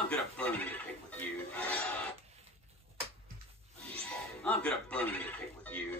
I've got a bone to pick with you. I've got a bone to pick with you.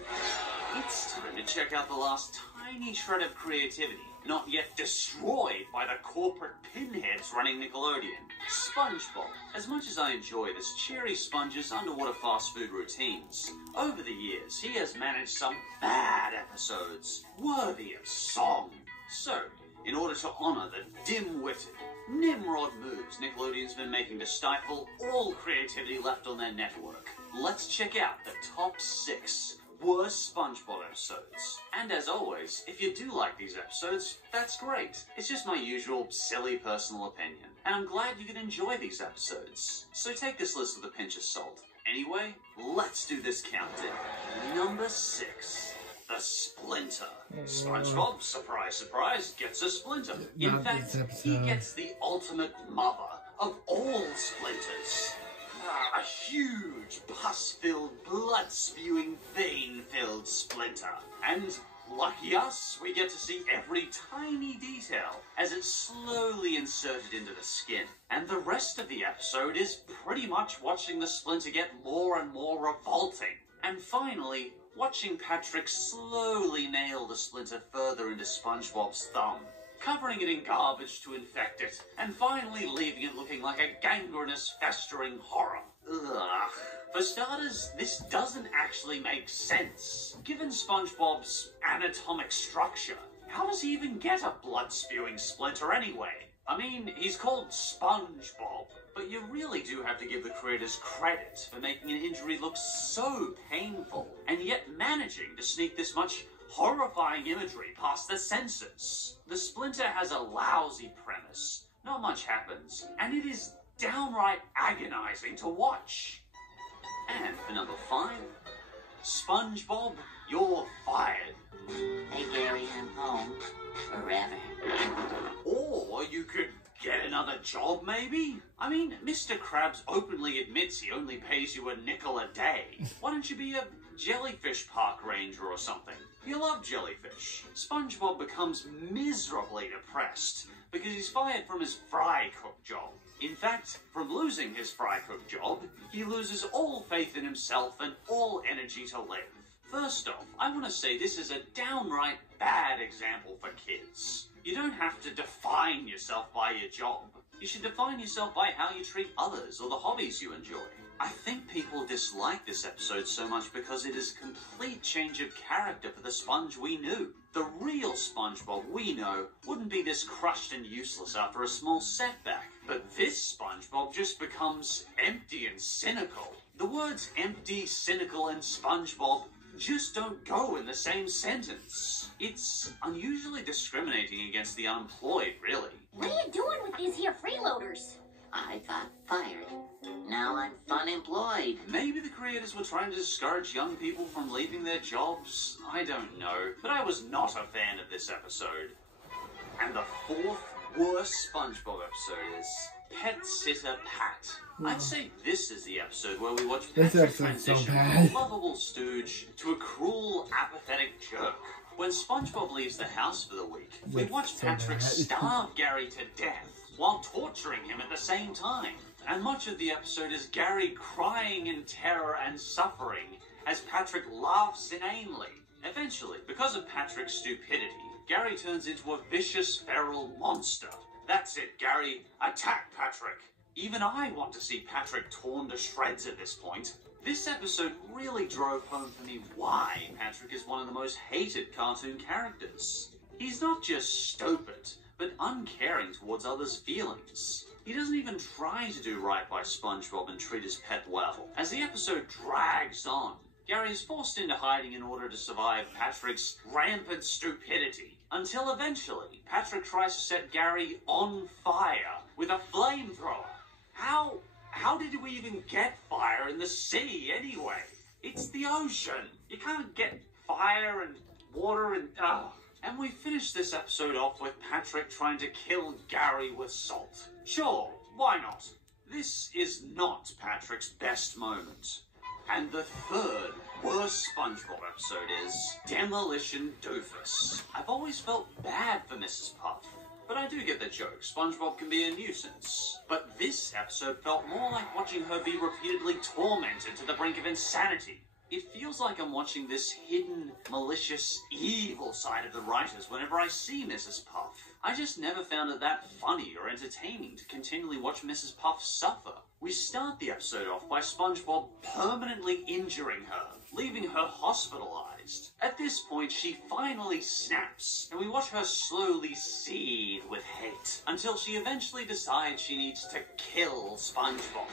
It's time to check out the last tiny shred of creativity, not yet destroyed by the corporate pinheads running Nickelodeon. SpongeBob. As much as I enjoy this cheery sponge's underwater fast food routines, over the years he has managed some bad episodes worthy of song. So, in order to honor the dim-witted, Nimrod moves Nickelodeon's been making to stifle all creativity left on their network, let's check out the top 6 worst SpongeBob episodes. And as always, if you do like these episodes, that's great. It's just my usual silly personal opinion, and I'm glad you can enjoy these episodes. So take this list with a pinch of salt. Anyway, let's do this countdown. Number 6. The Splinter. SpongeBob, surprise, surprise, gets a splinter. In fact, he gets the ultimate mother of all splinters. A huge, pus-filled, blood-spewing, vein-filled splinter. And, lucky us, we get to see every tiny detail as it's slowly inserted into the skin. And the rest of the episode is pretty much watching the splinter get more and more revolting. And finally, watching Patrick slowly nail the splinter further into SpongeBob's thumb, covering it in garbage to infect it, and finally leaving it looking like a gangrenous, festering horror. Ugh. For starters, this doesn't actually make sense. Given SpongeBob's anatomic structure, how does he even get a blood-spewing splinter anyway? I mean, he's called SpongeBob, but you really do have to give the creators credit for making an injury look so painful, and yet managing to sneak this much horrifying imagery past the censors. The splinter has a lousy premise, not much happens, and it is downright agonizing to watch. And for number 5, SpongeBob, you're fired. Hey Gary, I'm home. Forever. Or you could get another job, maybe? I mean, Mr. Krabs openly admits he only pays you a nickel a day. Why don't you be a jellyfish park ranger or something? You love jellyfish. SpongeBob becomes miserably depressed because he's fired from his fry cook job. In fact, from losing his fry cook job, he loses all faith in himself and all energy to live. First off, I want to say this is a downright bad example for kids. You don't have to define yourself by your job. You should define yourself by how you treat others or the hobbies you enjoy. I think people dislike this episode so much because it is a complete change of character for the Sponge we knew. The real SpongeBob we know wouldn't be this crushed and useless after a small setback. But this SpongeBob just becomes empty and cynical. The words empty, cynical, and SpongeBob just don't go in the same sentence. It's unusually discriminating against the unemployed, really. What are you doing with these here freeloaders? I got fired. Now I'm unemployed. Maybe the creators were trying to discourage young people from leaving their jobs. I don't know. But I was not a fan of this episode. And the 4th worst SpongeBob episode is Pet Sitter Pat. I'd say this is the episode where we watch Patrick transition from a lovable stooge to a cruel, apathetic jerk. When SpongeBob leaves the house for the week, we watch Patrick starve Gary to death while torturing him at the same time. And much of the episode is Gary crying in terror and suffering as Patrick laughs inanely. Eventually, because of Patrick's stupidity, Gary turns into a vicious feral monster. That's it, Gary. Attack Patrick. Even I want to see Patrick torn to shreds at this point. This episode really drove home for me why Patrick is one of the most hated cartoon characters. He's not just stupid, but uncaring towards others' feelings. He doesn't even try to do right by SpongeBob and treat his pet well. As the episode drags on, Gary is forced into hiding in order to survive Patrick's rampant stupidity, until eventually Patrick tries to set Gary on fire with a flamethrower. How did we even get fire in the sea anyway? It's the ocean. You can't get fire and water and... And we finish this episode off with Patrick trying to kill Gary with salt. Sure, why not? This is not Patrick's best moment. And the 3rd worst SpongeBob episode is Demolition Doofus. I've always felt bad for Mrs. Puff, but I do get the joke. SpongeBob can be a nuisance. But this this episode felt more like watching her be repeatedly tormented to the brink of insanity. It feels like I'm watching this hidden, malicious, evil side of the writers whenever I see Mrs. Puff. I just never found it that funny or entertaining to continually watch Mrs. Puff suffer. We start the episode off by SpongeBob permanently injuring her, leaving her hospitalized. At this point, she finally snaps, and we watch her slowly seethe with hate, until she eventually decides she needs to kill SpongeBob.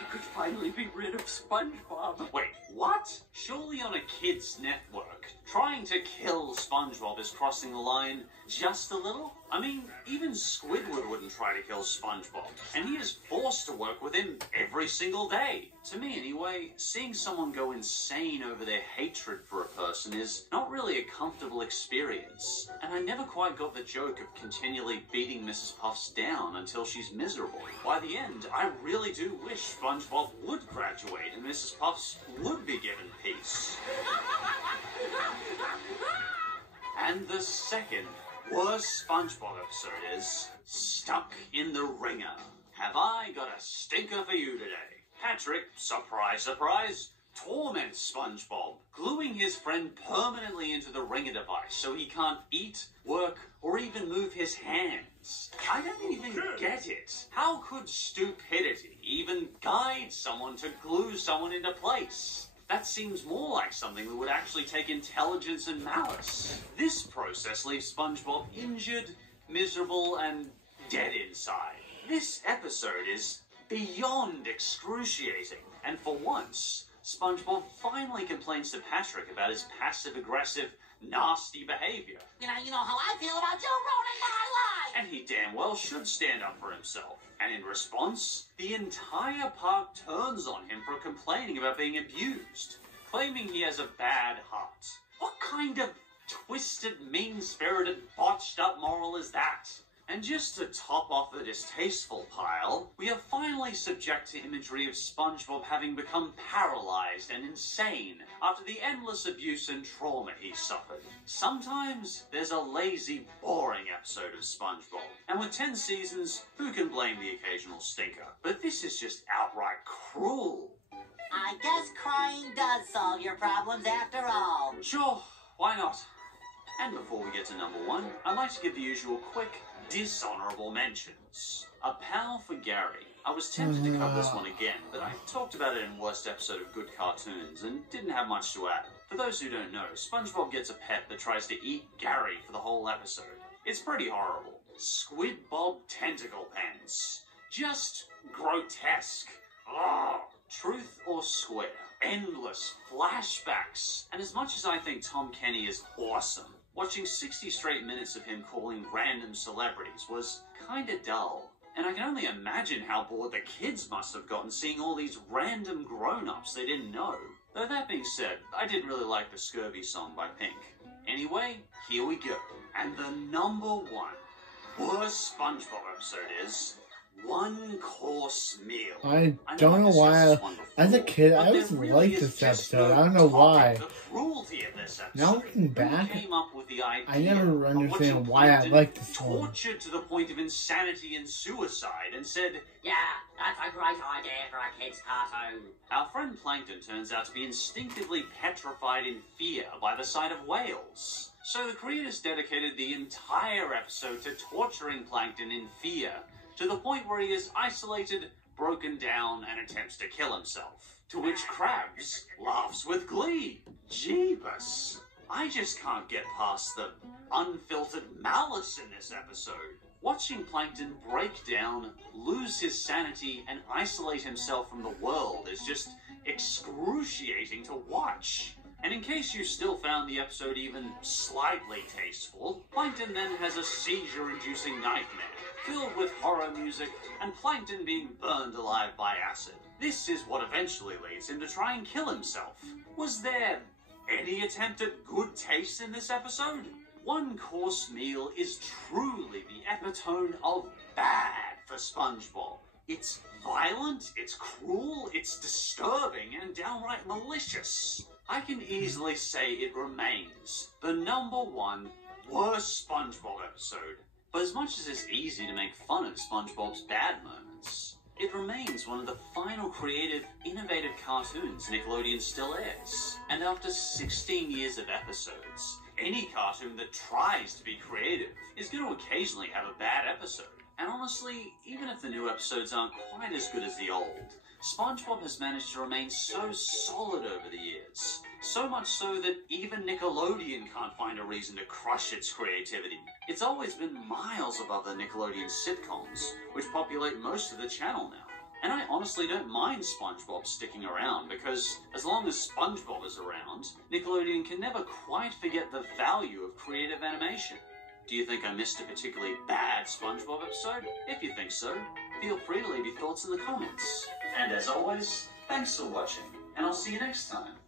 I could finally be rid of SpongeBob. Wait, what? Surely on a kid's network, trying to kill SpongeBob is crossing the line just a little? I mean, even Squidward wouldn't try to kill SpongeBob, and he is forced to work with him every single day. To me anyway, seeing someone go insane over their hatred for a person is not really a comfortable experience, and I never quite got the joke of continually beating Mrs. Puffs down until she's miserable. By the end, I really do wish SpongeBob would graduate and Mrs. Puffs would be given peace. And the second worst SpongeBob episode is Stuck in the Ringer. Have I got a stinker for you today? Patrick, surprise, surprise, torments SpongeBob, gluing his friend permanently into the ringer device so he can't eat, work, or even move his hands. I don't even get it. How could stupidity even guide someone to glue someone into place? That seems more like something that would actually take intelligence and malice. This process leaves SpongeBob injured, miserable, and dead inside. This episode is beyond excruciating, and for once, SpongeBob finally complains to Patrick about his passive-aggressive, nasty behavior. You know how I feel about you ruining my life! And he damn well should stand up for himself. And in response, the entire park turns on him for complaining about being abused, claiming he has a bad heart. What kind of twisted, mean-spirited, botched-up moral is that? And just to top off the distasteful pile, we are finally subject to imagery of SpongeBob having become paralyzed and insane after the endless abuse and trauma he suffered. Sometimes there's a lazy, boring episode of SpongeBob, and with 10 seasons, who can blame the occasional stinker? But this is just outright cruel. I guess crying does solve your problems after all. Sure, why not? And before we get to number one, I'd like to give the usual quick, dishonorable mentions. A pal for Gary. I was tempted to cover this one again, but I talked about it in worst episode of Good Cartoons and didn't have much to add. For those who don't know, SpongeBob gets a pet that tries to eat Gary for the whole episode. It's pretty horrible. SquidBob tentacle pens. Just grotesque. Ugh. Truth or square. Endless flashbacks. And as much as I think Tom Kenny is awesome, watching 60 straight minutes of him calling random celebrities was kinda dull. And I can only imagine how bored the kids must have gotten seeing all these random grown-ups they didn't know. Though that being said, I did really like the Scurvy song by Pink. Anyway, here we go. And the number one worst SpongeBob episode is One Course Meal. I don't know why. As a kid, I always liked this episode. I don't know why. The cruelty of this episode. Now looking back, Came up with the idea I never of understand watching why I Plankton like this one. tortured to the point of insanity and suicide, and said, Yeah, that's a great idea for a kid's cartoon. our friend Plankton turns out to be instinctively petrified in fear by the sight of whales. So the creators dedicated the entire episode to torturing Plankton in fear, to the point where he is isolated, broken down, and attempts to kill himself. To which Krabs laughs with glee. Jeebus. I just can't get past the unfiltered malice in this episode. Watching Plankton break down, lose his sanity, and isolate himself from the world is just excruciating to watch. And in case you still found the episode even slightly tasteful, Plankton then has a seizure-inducing nightmare, filled with horror music and Plankton being burned alive by acid. This is what eventually leads him to try and kill himself. Was there any attempt at good taste in this episode? One Course Meal is truly the epitome of bad for SpongeBob. It's violent, it's cruel, it's disturbing, and downright malicious. I can easily say it remains the number one worst SpongeBob episode. But as much as it's easy to make fun of SpongeBob's bad moments, it remains one of the final creative, innovative cartoons Nickelodeon still airs. And after 16 years of episodes, any cartoon that tries to be creative is going to occasionally have a bad episode. And honestly, even if the new episodes aren't quite as good as the old, SpongeBob has managed to remain so solid over the years. So much so that even Nickelodeon can't find a reason to crush its creativity. It's always been miles above the Nickelodeon sitcoms, which populate most of the channel now. And I honestly don't mind SpongeBob sticking around, because as long as SpongeBob is around, Nickelodeon can never quite forget the value of creative animation. Do you think I missed a particularly bad SpongeBob episode? If you think so, feel free to leave your thoughts in the comments. And as always, thanks for watching, and I'll see you next time.